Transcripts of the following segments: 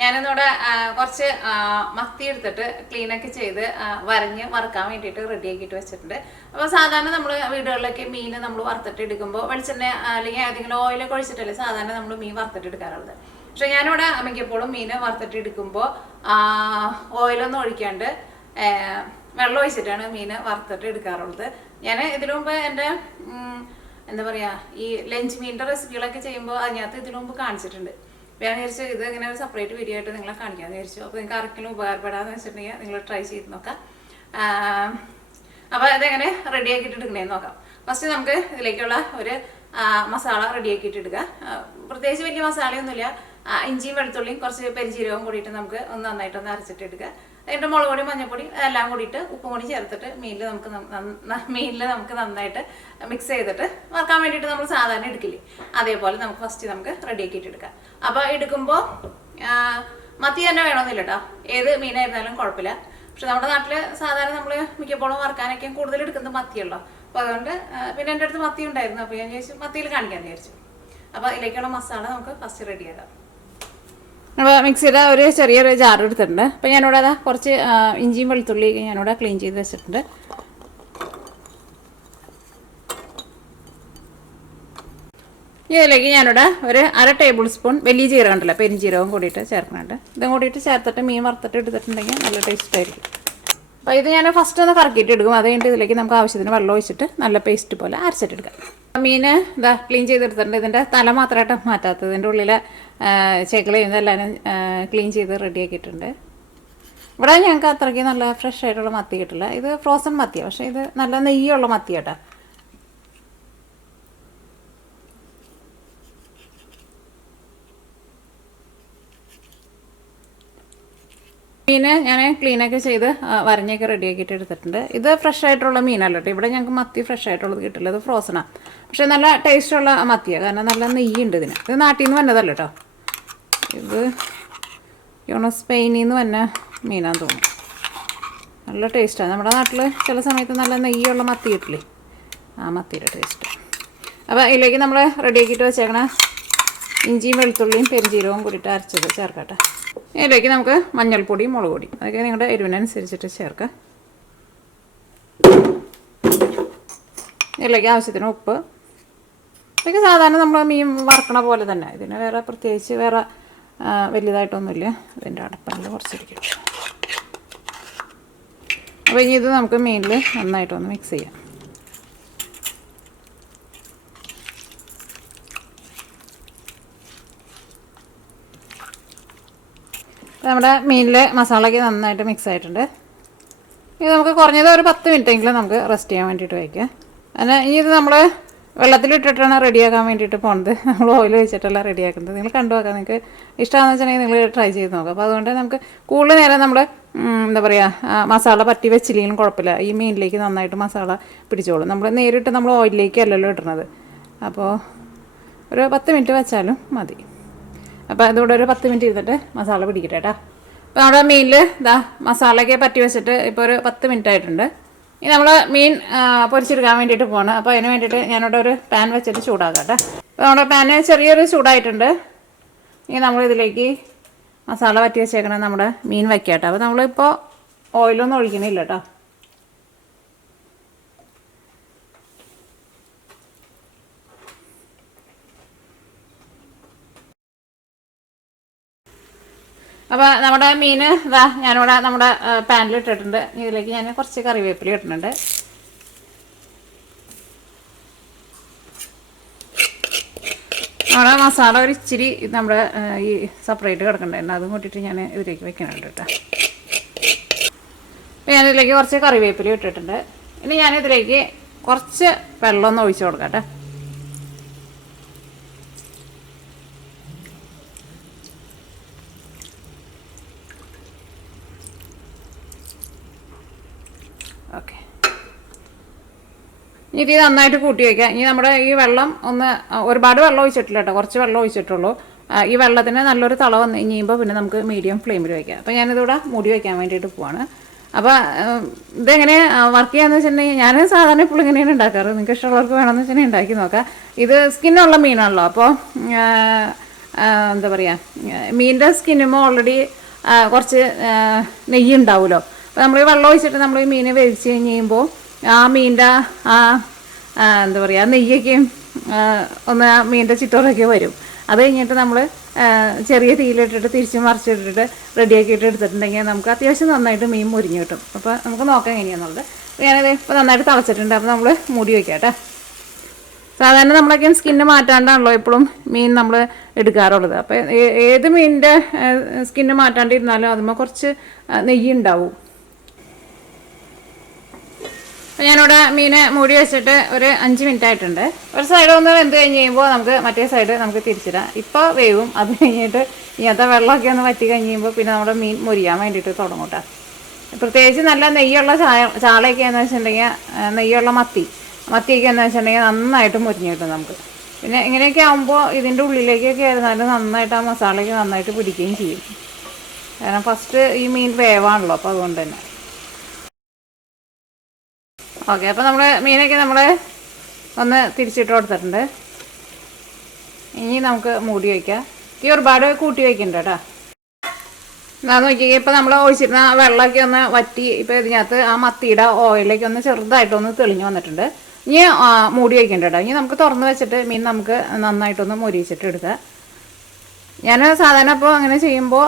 ഞാനിന്നിവിടെ കുറച്ച് മത്തി എടുത്തിട്ട് ക്ലീനൊക്കെ ചെയ്ത് വരഞ്ഞ് വറുക്കാൻ വേണ്ടിയിട്ട് റെഡി ആക്കിയിട്ട് വെച്ചിട്ടുണ്ട്. അപ്പോൾ സാധാരണ നമ്മൾ വീടുകളിലൊക്കെ മീൻ നമ്മൾ വറുത്തിട്ട് എടുക്കുമ്പോൾ വെളിച്ചെണ്ണ അല്ലെങ്കിൽ ഏതെങ്കിലും ഓയിലൊക്കെ ഒഴിച്ചിട്ടല്ലേ സാധാരണ നമ്മൾ മീൻ വറുത്തിട്ട് എടുക്കാറുള്ളത്. പക്ഷെ ഞാനിവിടെ മിക്കപ്പോഴും മീൻ വറുത്തിട്ട് എടുക്കുമ്പോൾ ഓയിലൊന്നും ഒഴിക്കാണ്ട് വെള്ളം ഒഴിച്ചിട്ടാണ് മീൻ വറുത്തിട്ട് എടുക്കാറുള്ളത്. ഞാൻ ഇതിനു മുമ്പ് എൻ്റെ എന്താ പറയുക ഈ ലഞ്ച് മീനിൻ്റെ റെസിപ്പികളൊക്കെ ചെയ്യുമ്പോൾ അതിനകത്ത് ഇതിനു മുമ്പ് കാണിച്ചിട്ടുണ്ട്. ഞാൻ വിചാരിച്ചു ഇത് ഇങ്ങനെ ഒരു സെപ്പറേറ്റ് വീഡിയോ ആയിട്ട് നിങ്ങളെ കാണിക്കാമെന്ന് വിചാരിച്ചു. അപ്പോൾ നിങ്ങൾക്ക് ആർക്കെങ്കിലും ഉപകാരപ്പെടാമെന്ന് വെച്ചിട്ടുണ്ടെങ്കിൽ നിങ്ങൾ ട്രൈ ചെയ്ത് നോക്കാം. അപ്പോൾ ഇതെങ്ങനെ റെഡി ആക്കിയിട്ട് എടുക്കണേന്ന് നോക്കാം. ഫസ്റ്റ് നമുക്ക് ഇതിലേക്കുള്ള ഒരു മസാല റെഡി ആക്കിയിട്ട് എടുക്കുക. പ്രത്യേകിച്ച് വലിയ മസാലയൊന്നുമില്ല. ഇഞ്ചിയും വെളുത്തുള്ളിയും കുറച്ച് പെരിഞ്ചീരകവും കൂടിയിട്ട് നമുക്ക് ഒന്ന് നന്നായിട്ടൊന്ന് അരച്ചിട്ട് എടുക്കുക. അതിൻ്റെ മുളക് പൊടി മഞ്ഞൾപ്പൊടി എല്ലാം കൂടിയിട്ട് ഉപ്പും കൂടി ചേർത്തിട്ട് മീനിൽ നമുക്ക് നന്നായിട്ട് മിക്സ് ചെയ്തിട്ട് വറുക്കാൻ വേണ്ടിയിട്ട് നമ്മൾ സാധാരണ എടുക്കില്ലേ അതേപോലെ നമുക്ക് ഫസ്റ്റ് നമുക്ക് റെഡി ആക്കിയിട്ട് എടുക്കാം. അപ്പോൾ എടുക്കുമ്പോൾ മത്തി തന്നെ വേണമെന്നില്ല കേട്ടോ, ഏത് മീനായിരുന്നാലും കുഴപ്പമില്ല. പക്ഷെ നമ്മുടെ നാട്ടിൽ സാധാരണ നമ്മൾ മിക്കപ്പോഴും വറുക്കാനൊക്കെ കൂടുതൽ എടുക്കുന്നത് മത്തിയല്ലോ. അപ്പോൾ അതുകൊണ്ട് പിന്നെ എൻ്റെ അടുത്ത് മത്തി ഉണ്ടായിരുന്നു. അപ്പോൾ ഞാൻ ചോദിച്ചു മത്തിയിൽ കാണിക്കാമെന്ന് വിചാരിച്ചു. അപ്പോൾ ഇതിലേക്കുള്ള മസാല നമുക്ക് ഫസ്റ്റ് റെഡി ചെയ്താം. അപ്പോൾ മിക്സിയുടെ ഒരു ചെറിയൊരു ജാർ എടുത്തിട്ടുണ്ട്. അപ്പോൾ ഞാനിവിടെ അതാ കുറച്ച് ഇഞ്ചിയും വെളുത്തുള്ളി ഞാനിവിടെ ക്ലീൻ ചെയ്ത് വെച്ചിട്ടുണ്ട്. ഇതിലേക്ക് ഞാനിവിടെ ഒരു 1/2 ടേബിൾ സ്പൂൺ വലിയ ജീരകം ഉണ്ടല്ലോ പെരിഞ്ചീരകം കൂടിയിട്ട് ചേർക്കുന്നുണ്ട്. ഇതും കൂടിയിട്ട് ചേർത്തിട്ട് മീൻ വറുത്തിട്ട് എടുത്തിട്ടുണ്ടെങ്കിൽ നല്ല ടേസ്റ്റ് ആയിരിക്കും. അപ്പോൾ ഇത് ഞാൻ ഫസ്റ്റ് ഒന്ന് കറക്കിയിട്ട് എടുക്കും. അത് കഴിഞ്ഞിട്ട് ഇതിലേക്ക് നമുക്ക് ആവശ്യത്തിന് വെള്ളം ഒഴിച്ചിട്ട് നല്ല പേസ്റ്റ് പോലെ അരച്ചിട്ടെടുക്കാം. മീൻ ഇതാ ക്ലീൻ ചെയ്തെടുത്തിട്ടുണ്ട്. ഇതിൻ്റെ തല മാത്രമായിട്ട് മാറ്റാത്തത്, ഇതിൻ്റെ ഉള്ളിലെ ചെക്കിളയും ഇതെല്ലാവരും ക്ലീൻ ചെയ്ത് റെഡിയാക്കിയിട്ടുണ്ട്. ഇവിടെ ഞങ്ങൾക്ക് അത്രയ്ക്ക് നല്ല ഫ്രഷ് ആയിട്ടുള്ള മത്തി കിട്ടില്ല. ഇത് ഫ്രോസൺ മത്തിയാണ്, പക്ഷേ ഇത് നല്ല നെയ്യുള്ള മത്തിയാട്ടോ. മീൻ ഞാൻ ക്ലീനൊക്കെ ചെയ്ത് വരഞ്ഞൊക്കെ റെഡിയാക്കിയിട്ട് എടുത്തിട്ടുണ്ട്. ഇത് ഫ്രഷ് ആയിട്ടുള്ള മീനല്ല കേട്ടോ. ഇവിടെ ഞങ്ങൾക്ക് മത്തി ഫ്രഷ് ആയിട്ടുള്ളത് കിട്ടില്ല, ഇത് ഫ്രോസണാണ്. പക്ഷേ നല്ല ടേസ്റ്റുള്ള മത്തിയാണ്, കാരണം നല്ല നെയ്യുണ്ട് ഇതിന്. ഇത് നാട്ടിൽ നിന്ന് വന്നതല്ല കേട്ടോ, ഇത് സ്പെയിനിൽ നിന്ന് വന്ന മീനാന്ന് തോന്നുന്നു. നല്ല ടേസ്റ്റാണ്. നമ്മുടെ നാട്ടിൽ ചില സമയത്ത് നല്ല നെയ്യുള്ള മത്തി കിട്ടില്ലേ, ആ മത്തിയുടെ ടേസ്റ്റ്. അപ്പോൾ ഇതിലേക്ക് നമ്മൾ റെഡിയാക്കിയിട്ട് വെച്ചേക്കണ ഇഞ്ചിയും വെളുത്തുള്ളിയും പെരിഞ്ചീരകവും കൂടിയിട്ട് അരച്ചത് ചേർക്കട്ടെ. ഇതിലേക്ക് നമുക്ക് മഞ്ഞൾപ്പൊടിയും മുളക് പൊടി അതൊക്കെ നിങ്ങളുടെ എരിവിനനുസരിച്ചിട്ട് ചേർക്കാം. ഇതിലേക്ക് ആവശ്യത്തിന് ഉപ്പ്. ഇതൊക്കെ സാധാരണ നമ്മൾ മീൻ വറക്കണ പോലെ തന്നെ, ഇതിന് വേറെ പ്രത്യേകിച്ച് വേറെ വലിയതായിട്ടൊന്നുമില്ല. ഇതിൻ്റെ അടപ്പല്ല കുറച്ചിരിക്കും. അപ്പോൾ ഇനി ഇത് നമുക്ക് മീനിൽ നന്നായിട്ടൊന്ന് മിക്സ് ചെയ്യാം. നമ്മുടെ മീനിൽ മസാലയ്ക്ക് നന്നായിട്ട് മിക്സ് ആയിട്ടുണ്ട്. ഇത് നമുക്ക് കുറഞ്ഞത് ഒരു 10 മിനിറ്റെങ്കിലും നമുക്ക് റെസ്റ്റ് ചെയ്യാൻ വേണ്ടിയിട്ട് വയ്ക്കുക. അങ്ങനെ ഇനി ഇത് നമ്മൾ വെള്ളത്തിലിട്ടിട്ടാണ് റെഡിയാക്കാൻ വേണ്ടിയിട്ട് പോകുന്നത്. നമ്മൾ ഓയിൽ വെച്ചിട്ടല്ല റെഡിയാക്കുന്നത്. നിങ്ങൾ കണ്ടു നോക്കാം, നിങ്ങൾക്ക് ഇഷ്ടമാണെന്ന് വെച്ചിട്ടുണ്ടെങ്കിൽ നിങ്ങൾ ട്രൈ ചെയ്ത് നോക്കാം. അപ്പോൾ അതുകൊണ്ട് നമുക്ക് കൂടുതൽ നേരം നമ്മൾ എന്താ പറയുക മസാല പറ്റി വെച്ചില്ലെങ്കിലും കുഴപ്പമില്ല. ഈ മീനിലേക്ക് നന്നായിട്ട് മസാല പിടിച്ചോളും. നമ്മൾ നേരിട്ട് നമ്മൾ ഓയിലിലേക്ക് അല്ലല്ലോ ഇടുന്നത്. അപ്പോൾ ഒരു 10 മിനിറ്റ് വെച്ചാലും മതി. അപ്പോൾ അതുകൂടെ ഒരു 10 മിനിറ്റ് ഇരുന്നിട്ട് മസാല പിടിക്കട്ടെ കേട്ടോ. അപ്പോൾ നമ്മുടെ മീനിൽ ഇതാ മസാലയൊക്കെ പറ്റി വെച്ചിട്ട് ഇപ്പോൾ ഒരു 10 മിനിറ്റ് ആയിട്ടുണ്ട്. ഇനി നമ്മൾ മീൻ പൊരിച്ചെടുക്കാൻ വേണ്ടിയിട്ട് പോകണം. അപ്പോൾ അതിന് വേണ്ടിയിട്ട് ഞാനിവിടെ ഒരു പാൻ വെച്ചിട്ട് ചൂടാക്കാം കേട്ടോ. അപ്പോൾ നമ്മുടെ പാന് ചെറിയൊരു ചൂടായിട്ടുണ്ട്. ഇനി നമ്മളിതിലേക്ക് മസാല പറ്റി വെച്ചേക്കണം നമ്മുടെ മീൻ വയ്ക്കാം കേട്ടോ. അപ്പോൾ നമ്മളിപ്പോൾ ഓയിലൊന്നും ഒഴിക്കണില്ല കേട്ടോ. അപ്പോൾ നമ്മുടെ മീൻ ഇതാ ഞാനിവിടെ നമ്മുടെ പാനിലിട്ടിട്ടുണ്ട്. ഇതിലേക്ക് ഞാൻ കുറച്ച് കറിവേപ്പില ഇട്ടിട്ടുണ്ട്. നമ്മുടെ മസാല ഒരു ഇച്ചിരി നമ്മുടെ ഈ സെപ്പറേറ്റ് കിടക്കണ്ടായിരുന്നു, അതും കൂട്ടിയിട്ട് ഞാൻ ഇതിലേക്ക് വെക്കുന്നുണ്ട് കേട്ടോ. അപ്പോൾ ഞാനിതിലേക്ക് കുറച്ച് കറിവേപ്പില ഇട്ടിട്ടുണ്ട്. ഇനി ഞാനിതിലേക്ക് കുറച്ച് വെള്ളം ഒന്ന് ഒഴിച്ച് കൊടുക്കാം കേട്ടോ. ഓക്കെ, ഇത് നന്നായിട്ട് കൂട്ടി വയ്ക്കാം. ഇനി നമ്മുടെ ഈ വെള്ളം ഒന്ന് ഒരുപാട് വെള്ളം ഒഴിച്ചിട്ടില്ല കേട്ടോ, കുറച്ച് വെള്ളം ഒഴിച്ചിട്ടുള്ളൂ. ഈ വെള്ളത്തിന് നല്ലൊരു തള വന്ന് കഴിയുമ്പോൾ പിന്നെ നമുക്ക് മീഡിയം ഫ്ലെയിമിൽ വയ്ക്കാം. അപ്പോൾ ഞാനിതിവിടെ മൂടി വയ്ക്കാൻ വേണ്ടിയിട്ട് പോവാണ്. അപ്പോൾ ഇതെങ്ങനെ വർക്ക് ചെയ്യാന്ന് വെച്ചിട്ടുണ്ടെങ്കിൽ ഞാൻ സാധാരണ ഇപ്പോൾ ഇങ്ങനെയാണ് ഉണ്ടാക്കാറ്. നിങ്ങൾക്ക് ഇഷ്ടമുള്ളവർക്ക് വേണമെന്ന് വെച്ചിട്ടുണ്ടെങ്കിൽ ഉണ്ടാക്കി നോക്കാം. ഇത് സ്കിന്നുള്ള മീനാണല്ലോ, അപ്പോൾ എന്താ പറയുക, മീനിൻ്റെ സ്കിന്നുമ്പോൾ ഓൾറെഡി കുറച്ച് നെയ്യ് ഉണ്ടാവുമല്ലോ. അപ്പോൾ നമ്മൾ വെള്ളം ഒഴിച്ചിട്ട് നമ്മൾ ഈ മീൻ വേവിച്ച് കഴിഞ്ഞ് കഴിയുമ്പോൾ ആ മീനിൻ്റെ ആ എന്താ പറയുക നെയ്യൊക്കെയും ഒന്ന് ആ മീനിൻ്റെ ചിറ്റോറൊക്കെ വരും. അത് കഴിഞ്ഞിട്ട് നമ്മൾ ചെറിയ തീയിലിട്ടിട്ട് തിരിച്ച് മറിച്ചിട്ടിട്ട് റെഡിയാക്കിയിട്ട് എടുത്തിട്ടുണ്ടെങ്കിൽ നമുക്ക് അത്യാവശ്യം നന്നായിട്ട് മീൻ മുരിഞ്ഞ് കിട്ടും. അപ്പോൾ നമുക്ക് നോക്കാം എങ്ങനെയാണെന്നുള്ളത്. ഞാനത് ഇപ്പോൾ നന്നായിട്ട് തിളച്ചിട്ടുണ്ട്. അപ്പോൾ നമ്മൾ മൂടി വയ്ക്കാം കേട്ടോ. സാധാരണ നമ്മളൊക്കെ സ്കിന്ന് മാറ്റാണ്ടാണല്ലോ എപ്പോഴും മീൻ നമ്മൾ എടുക്കാറുള്ളത്. അപ്പോൾ ഏത് മീനിൻ്റെ സ്കിന്ന് മാറ്റാണ്ടിരുന്നാലും അതുമ്പോൾ കുറച്ച് നെയ്യ് ഉണ്ടാവും. അപ്പോൾ ഞാനിവിടെ മീനെ മൂടി വെച്ചിട്ട് ഒരു 5 മിനിറ്റ് ആയിട്ടുണ്ട്. ഒരു സൈഡ് ഒന്ന് വെന്ത് കഴിഞ്ഞ് കഴിയുമ്പോൾ നമുക്ക് മറ്റേ സൈഡ് നമുക്ക് തിരിച്ചിടാം. ഇപ്പോൾ വേവും. അത് കഴിഞ്ഞിട്ട് ഇങ്ങനത്തെ വെള്ളമൊക്കെ ഒന്ന് വറ്റി കഴിഞ്ഞ് കഴിയുമ്പോൾ പിന്നെ നമ്മുടെ മീൻ മുരിയാൻ വേണ്ടിയിട്ട് തുടങ്ങും കേട്ടോ. പ്രത്യേകിച്ച് നല്ല നെയ്യുള്ള ചാളയൊക്കെയാണെന്ന് വെച്ചിട്ടുണ്ടെങ്കിൽ, നെയ്യുള്ള മത്തിയൊക്കെ എന്ന് വെച്ചിട്ടുണ്ടെങ്കിൽ നന്നായിട്ട് മുരിഞ്ഞ് കിട്ടും നമുക്ക്. പിന്നെ ഇങ്ങനെയൊക്കെ ആകുമ്പോൾ ഇതിൻ്റെ ഉള്ളിലേക്കൊക്കെ ആയിരുന്നാലും നന്നായിട്ട് ആ മസാലയ്ക്ക് നന്നായിട്ട് പിടിക്കുകയും ചെയ്യും. കാരണം ഫസ്റ്റ് ഈ മീൻ വേവാണല്ലോ, അപ്പോൾ അതുകൊണ്ട് തന്നെ. ഓക്കെ, അപ്പോൾ നമ്മൾ മീനൊക്കെ നമ്മൾ ഒന്ന് തിരിച്ചിട്ട് കൊടുത്തിട്ടുണ്ട്. ഇനി നമുക്ക് മൂടി വയ്ക്കാം. ഈ ഒരുപാട് കൂട്ടി വയ്ക്കണ്ട കേട്ടോ. എന്താ നോക്കിയാൽ ഇപ്പോൾ നമ്മൾ ഒഴിച്ചിരുന്ന വെള്ളമൊക്കെ ഒന്ന് വറ്റി, ഇപ്പോൾ ഇതിനകത്ത് ആ മത്തിയുടെ ഓയിലൊക്കെ ഒന്ന് ചെറുതായിട്ടൊന്ന് തെളിഞ്ഞ് വന്നിട്ടുണ്ട്. ഇനി മൂടി വയ്ക്കണ്ട കേട്ടോ. ഇനി നമുക്ക് തുറന്ന് വെച്ചിട്ട് മീൻ നമുക്ക് നന്നായിട്ടൊന്ന് മൊരിയിച്ചിട്ട് എടുക്കാം. ഞാൻ സാധാരണ ഇപ്പോൾ അങ്ങനെ ചെയ്യുമ്പോൾ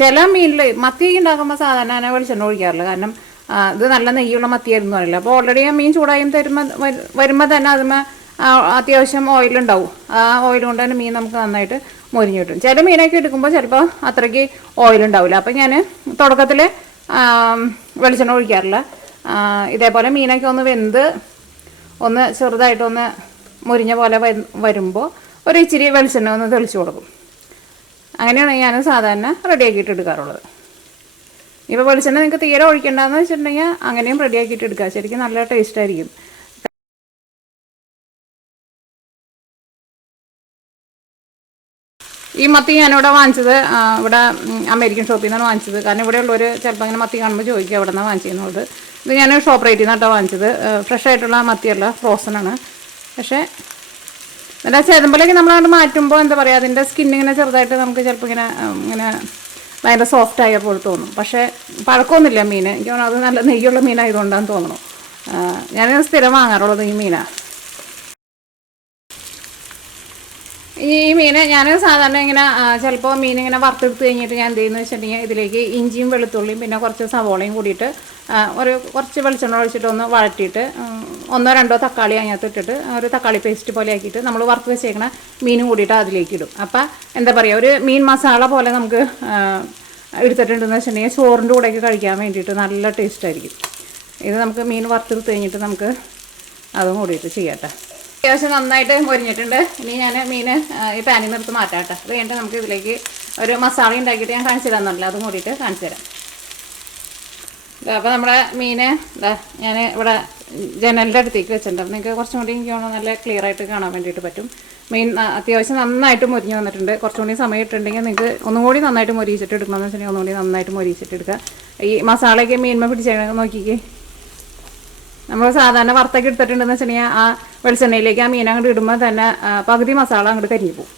ചില മീനിൽ മത്തിയൊക്കെ ഉണ്ടാക്കുമ്പോൾ സാധാരണ വെളിച്ചെണ്ണ ഒഴിക്കാറില്ല. കാരണം ഇത് നല്ല നെയ്യുള്ള മത്തിയായിരുന്നു പറയില്ല. അപ്പോൾ ഓൾറെഡി ആ മീൻ ചൂടായും വരുമ്പോൾ തന്നെ അതിന് അത്യാവശ്യം ഓയിലുണ്ടാവും. ആ ഓയിൽ കൊണ്ട് തന്നെ മീൻ നമുക്ക് നന്നായിട്ട് മൊരിഞ്ഞ് കിട്ടും. ചില മീനൊക്കെ എടുക്കുമ്പോൾ ചിലപ്പോൾ അത്രയ്ക്ക് ഓയിലുണ്ടാവില്ല. അപ്പം ഞാൻ തുടക്കത്തിൽ വെളിച്ചെണ്ണ ഒഴിക്കാറില്ല. ഇതേപോലെ മീനൊക്കെ ഒന്ന് വെന്ത് ഒന്ന് ചെറുതായിട്ടൊന്ന് മുരിഞ്ഞ പോലെ വരുമ്പോൾ ഒരു ഇച്ചിരി വെളിച്ചെണ്ണ ഒന്ന് തെളിച്ച് കൊടുക്കും. അങ്ങനെയാണ് ഞാൻ സാധാരണ റെഡിയാക്കിയിട്ട് എടുക്കാറുള്ളത്. ഇപ്പോൾ വെളിച്ചെണ്ണ നിങ്ങൾക്ക് തീരെ ഒഴിക്കേണ്ടതെന്ന് വെച്ചിട്ടുണ്ടെങ്കിൽ അങ്ങനെയും റെഡിയാക്കിയിട്ട് എടുക്കുക. ശരിക്കും നല്ല ടേസ്റ്റ് ആയിരിക്കും. ഈ മത്തി ഞാനിവിടെ വാങ്ങിച്ചത് ഇവിടെ അമേരിക്കൻ ഷോപ്പിൽ നിന്നാണ് വാങ്ങിച്ചത്. കാരണം ഇവിടെ ഉള്ളവർ ചിലപ്പോൾ അങ്ങനെ മത്തി കാണുമ്പോൾ ചോദിക്കുക എവിടെ നിന്നാണ് വാങ്ങിച്ചതെന്നുള്ളത്. ഇത് ഞാൻ ഷോപ്പ് റേറ്റിൽ നിന്നാണ് വാങ്ങിച്ചത്. ഫ്രഷ് ആയിട്ടുള്ള മത്തിയല്ല, ഫ്രോസണാണ്. പക്ഷേ നല്ല ചെതമ്പലേക്ക് നമ്മളങ്ങോട്ട് മാറ്റുമ്പോൾ എന്താ പറയുക, അതിൻ്റെ സ്കിന്നിങ്ങനെ ചെറുതായിട്ട് നമുക്ക് ചിലപ്പോൾ ഇങ്ങനെ ഭയങ്കര സോഫ്റ്റ് ആയ പോലെ തോന്നും. പക്ഷേ പഴക്കമൊന്നുമില്ല മീൻ. എനിക്ക് തോന്നുന്നു അത് നല്ല നെയ്യുള്ള മീനായതുകൊണ്ടാണെന്ന് തോന്നുന്നു. ഞാൻ സ്ഥിരം വാങ്ങാറുള്ളത് ഈ മീനാണ്. ഈ മീൻ ഞാൻ സാധാരണ ഇങ്ങനെ ചിലപ്പോൾ മീനിങ്ങനെ വറുത്തെടുത്ത് കഴിഞ്ഞിട്ട് ഞാൻ എന്ത് ചെയ്യുന്നത് വെച്ചിട്ടുണ്ടെങ്കിൽ ഇതിലേക്ക് ഇഞ്ചിയും വെളുത്തുള്ളിയും പിന്നെ കുറച്ച് സവോളയും കൂടിയിട്ട് കുറച്ച് വെളിച്ചെണ്ണ ഒഴിച്ചിട്ട് ഒന്ന് വഴറ്റിയിട്ട് 1-2 തക്കാളി അതിനകത്ത് ഇട്ടിട്ട് ഒരു തക്കാളി പേസ്റ്റ് പോലെ ആക്കിയിട്ട് നമ്മൾ വറുത്ത് വെച്ചേക്കണ മീനും കൂടിയിട്ട് അതിലേക്ക് ഇടും. അപ്പം എന്താ പറയുക, ഒരു മീൻ മസാല പോലെ നമുക്ക് എടുത്തിട്ടുണ്ടെന്ന് വെച്ചിട്ടുണ്ടെങ്കിൽ ചോറിൻ്റെ കൂടെയൊക്കെ കഴിക്കാൻ വേണ്ടിയിട്ട് നല്ല ടേസ്റ്റ് ആയിരിക്കും. ഇത് നമുക്ക് മീൻ വറുത്തെടുത്ത് കഴിഞ്ഞിട്ട് നമുക്ക് അതും കൂടിയിട്ട് ചെയ്യാട്ടെ. അത്യാവശ്യം നന്നായിട്ട് മൊരിഞ്ഞിട്ടുണ്ട്. ഇനി ഞാൻ മീൻ ഈ പാനിൽ നിന്ന് എടുത്ത് മാറ്റാട്ടെ. അത് കഴിഞ്ഞിട്ട് നമുക്ക് ഇതിലേക്ക് ഒരു മസാല ഉണ്ടാക്കിയിട്ട് ഞാൻ കാണിച്ചു തരാമെന്നല്ല, അതും കൂടിയിട്ട് കാണിച്ചു തരാം. അപ്പോൾ നമ്മുടെ മീൻ ഞാൻ ഇവിടെ ജനലിൻ്റെ അടുത്തേക്ക് വെച്ചിട്ടുണ്ട്. അപ്പോൾ നിങ്ങൾക്ക് കുറച്ചും കൂടി എനിക്ക് നല്ല ക്ലിയർ ആയിട്ട് കാണാൻ വേണ്ടിയിട്ട് പറ്റും. മീൻ അത്യാവശ്യം നന്നായിട്ട് മൊരിഞ്ഞ് വന്നിട്ടുണ്ട്. കുറച്ചും കൂടി സമയം ഇട്ടുണ്ടെങ്കിൽ നിങ്ങൾക്ക് ഒന്നുകൂടി നന്നായിട്ട് മൊരിയിച്ചിട്ട് എടുക്കണമെന്ന് വെച്ചിട്ടുണ്ടെങ്കിൽ ഒന്നുകൂടി നന്നായിട്ട് മൊരിയിച്ചിട്ട് എടുക്കുക. ഈ മസാലയൊക്കെ മീൻമ പിടിച്ചേക്കണമെന്ന് നോക്കിക്കേ. നമ്മൾ സാധാരണ വറുത്തൊക്കെ എടുത്തിട്ടുണ്ടെന്ന് വെച്ചിട്ടുണ്ടെങ്കിൽ ആ വെളിച്ചെണ്ണയിലേക്ക് ആ മീൻ അങ്ങോട്ട് ഇടുമ്പോൾ തന്നെ പകുതി മസാല അങ്ങോട്ട് കരിഞ്ഞു പോകും.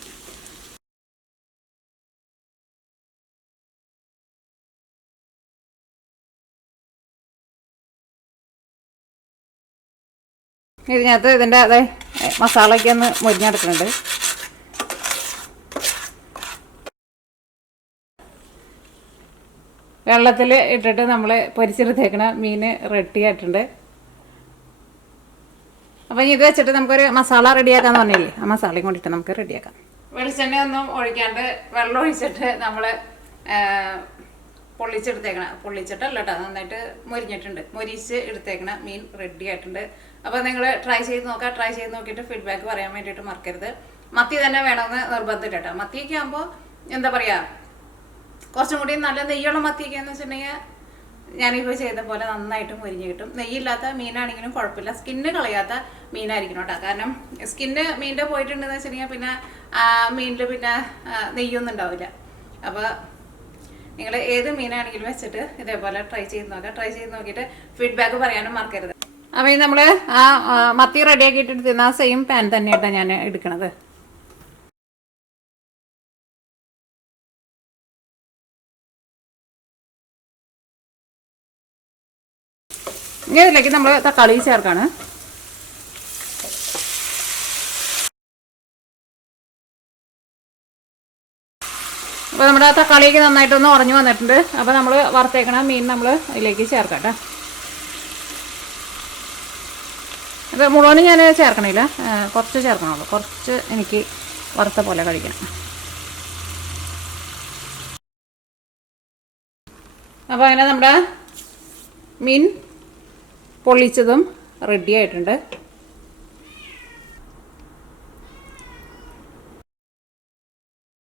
ഇതിനകത്ത് ഇതിൻ്റെ അതെ മസാലയൊക്കെ ഒന്ന് മൊരിഞ്ഞെടുക്കുന്നുണ്ട്. വെള്ളത്തിൽ ഇട്ടിട്ട് നമ്മൾ പൊരിച്ചെടുത്തേക്കണ മീൻ റെഡി ആയിട്ടുണ്ട്. അപ്പം ഇത് വെച്ചിട്ട് നമുക്കൊരു മസാല റെഡിയാക്കാന്ന് പറഞ്ഞില്ലേ, ആ മസാലയും കൊണ്ടിട്ട് നമുക്ക് റെഡിയാക്കാം. വെളിച്ചെണ്ണ ഒന്നും ഒഴിക്കാണ്ട് വെള്ളം ഒഴിച്ചിട്ട് നമ്മൾ പൊള്ളിച്ചിട്ടല്ല കേട്ടോ, നന്നായിട്ട് മൊരിഞ്ഞിട്ടുണ്ട്. മൊരിച്ച് എടുത്തേക്കണ മീൻ റെഡി ആയിട്ടുണ്ട്. അപ്പോൾ നിങ്ങൾ ട്രൈ ചെയ്ത് നോക്കുക. ട്രൈ ചെയ്ത് നോക്കിയിട്ട് ഫീഡ്ബാക്ക് പറയാൻ വേണ്ടിയിട്ട് മറക്കരുത്. മത്തി തന്നെ വേണമെന്ന് നിർബന്ധം കേട്ടോ. മത്തിയൊക്കെ ആകുമ്പോൾ എന്താ പറയുക, കുറച്ചും കൂടി നല്ല നെയ്യുള്ള മത്തിയൊക്കെ എന്ന് വെച്ചിട്ടുണ്ടെങ്കിൽ ഞാനിപ്പോൾ ചെയ്ത പോലെ നന്നായിട്ട് മൊരിഞ്ഞ് കിട്ടും. നെയ്യില്ലാത്ത മീനാണെങ്കിലും കുഴപ്പമില്ല, സ്കിന്ന് കളയാത്ത മീനായിരിക്കണം കേട്ടോ. കാരണം സ്കിന്ന് മീനിൻ്റെ പോയിട്ടുണ്ടെന്ന് വെച്ചിട്ടുണ്ടെങ്കിൽ പിന്നെ മീനിൽ പിന്നെ നെയ്യൊന്നും ഉണ്ടാവില്ല. അപ്പോൾ നിങ്ങൾ ഏത് മീനാണെങ്കിലും വെച്ചിട്ട് ഇതേപോലെ ട്രൈ ചെയ്ത് നോക്കുക. ട്രൈ ചെയ്ത് നോക്കിയിട്ട് ഫീഡ്ബാക്ക് പറയാനും മറക്കരുത്. അപ്പോൾ ഈ നമ്മൾ ആ മത്തി റെഡിയാക്കിയിട്ട് എടുത്തിരുന്ന ആ സെയിം പാൻ തന്നെയായിട്ടാണ് ഞാൻ എടുക്കണത്. ഇനി ഇതിലേക്ക് നമ്മൾ തക്കാളി ചേർക്കാണ്. അപ്പോൾ നമ്മുടെ തക്കാളിയൊക്കെ നന്നായിട്ടൊന്ന് ഉടഞ്ഞു വന്നിട്ടുണ്ട്. അപ്പോൾ നമ്മൾ വറുത്തേക്കണ മീൻ നമ്മൾ ഇതിലേക്ക് ചേർക്കാം കേട്ടോ. അപ്പോൾ മുഴുവനും ഞാൻ ചേർക്കണില്ല, കുറച്ച് ചേർക്കണുള്ളൂ. കുറച്ച് എനിക്ക് വറുത്ത പോലെ കഴിക്കണം. അപ്പോൾ അങ്ങനെ നമ്മുടെ മീൻ പൊള്ളിച്ചതും റെഡി ആയിട്ടുണ്ട്.